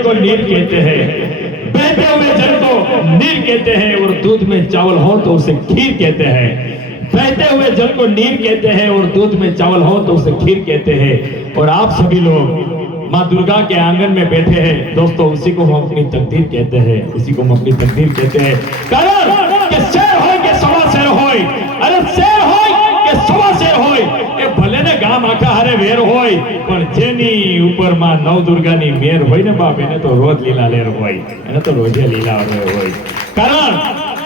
को नीर कहते हैं बहते हुए जल को नीर कहते हैं और दूध में चावल हो तो उसे खीर कहते हैं बहते हुए जल को नीर कहते हैं और दूध में चावल हो तो उसे खीर कहते हैं और आप सभी लोग माँ दुर्गा के आंगन में बैठे हैं दोस्तों उसी को हम अपनी तकदीर कहते हैं उसी को हम अपनी तकदीर कहते हैं कारण कि शेर हो के सवा शेर हो अरे शेर જેની ઉપર નવદુર્ગાની મેર હોય ને બાપ એને તો રોજ લીલા લેર હોય એને તો રોજે લીલા હોય કારણ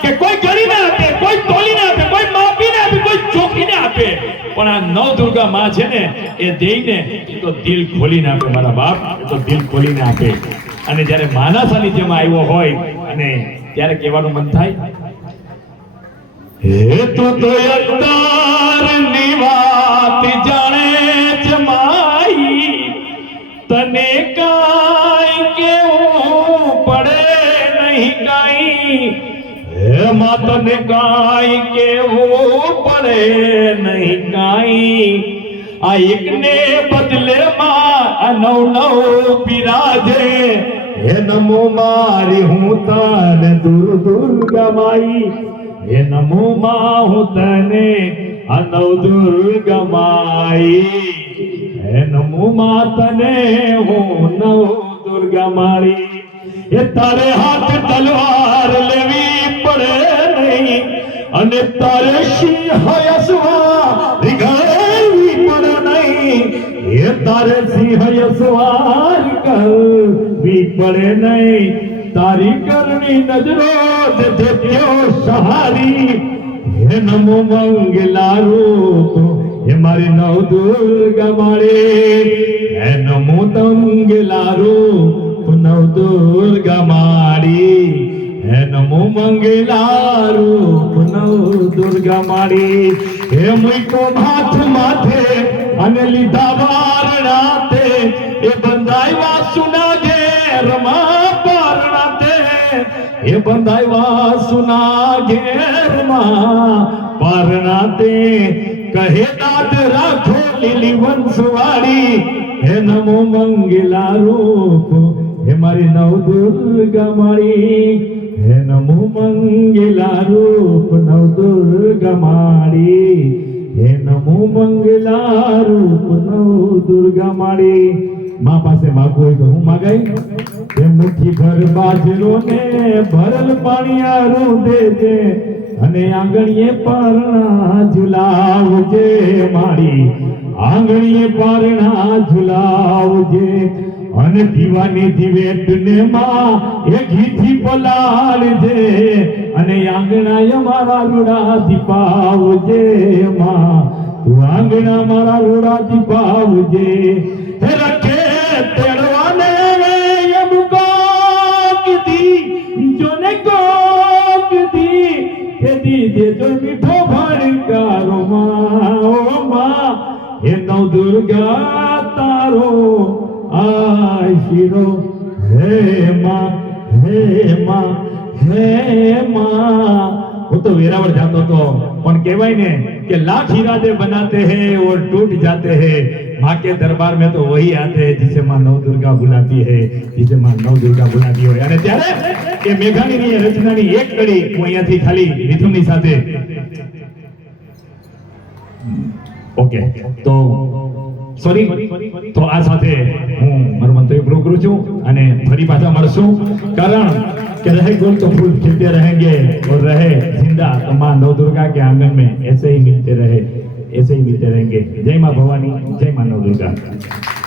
કે કોઈ ઘડી આપે કોઈ તોલી આપે કોઈ માપી ના આપે કોઈ ચોકી આપે પણ આ નવદુર્ગા માં છે ને એ દેઈને તો દિલ ખોલીને આપે મારા બાપ તો દિલ ખોલીને આપે અને જ્યારે માનાસાની સાનિધ્યમાં આવ્યો હોય અને ત્યારે કહેવાનું મન થાય હે તો તો અત્યારની વાત જાણે तने काय के पड़े नहीं काई माँ तने काय के पड़े नहीं गाई आइक ने बदले माँ अनौ नौ बिराजे हे नमो मारी हूँ तन दूर दूर गमाई हे नमो माँ हूँ तने अनौ दूर गमाई नमो मातने हो नव दुर्गा माड़ी ये तारे हाथ तलवार लेवी पड़े नहीं तारे तारी करनी नजरों देते सहारी ये नमो मंगलारू હે મારી નવ દુર્ગા માળી હે નમો તંગલારો નવ દુર્ગા માળી હે નમો મંગેલારો નવ દુર્ગા માળી હે મૂકો માથ માથે અને લીધા વાર રાતે એ બંધાઈ સુના ઘેર માં પારણાતે એ બંધાઈ સુના ઘેર માં પારણાતે કહે દાત રાખો લીલી વંશવાળી હે નમો મંગલા રૂપ હે મારી નવ દુર્ગા માળી હે નમો મંગલા રૂપ નવ દુર્ગા માળી હે નમો મંગલા રૂપ નવ દુર્ગા માળી માં પાસે માગવું હોય તો હું માગાઈ મુઠી ભર બાજરો ને ભરલ પાણી આરું દેજે અને આંગણીએ પરણા ઝુલાવજે માડી આંગણીએ પરણા ઝુલાવજે અને دیવાની દીવેદને માં હે ઘીથી પલાળજે અને આંગણા ય મારા ઊડા દીપાવજે માં તું આંગણા મારા ઊડા દીપાવજે તે રખે પડવા લે એ મુકા કી જોને ક ये जो मिठो भर करो माँ माँ ये नव दुर्गा तारो आशीरो हे माँ हे माँ हे माँ वो तो वेरावर जानता तो पर कहवाई ने कि लाख हीरा दे बनाते हैं और टूट जाते हैं माँ के दरबार में तो वही आते हैं जिसे माँ नव दुर्गा बुलाती है जिसे माँ नव दुर्गा बुलाती હોય અને ત્યારે એ મેઘાણીની રચનાની એક કડી હું અહીંયાથી ખાલી રીધમની સાથે ઓકે તો સોરી તો આ સાથે હું મરમંતો પૂરું કરું છું અને ફરી પાછા મળશું કારણ કે રહે ગુલ તો ફૂલ ખીલતે રહેંગે ઓર રહે જિંદા અમ્મા નવ દુર્ગા કે आंगन में એસે ही मिलते रहे ऐसे ही मिलते रहेंगे जय माँ भवानी जय माँ नौ दुर्गा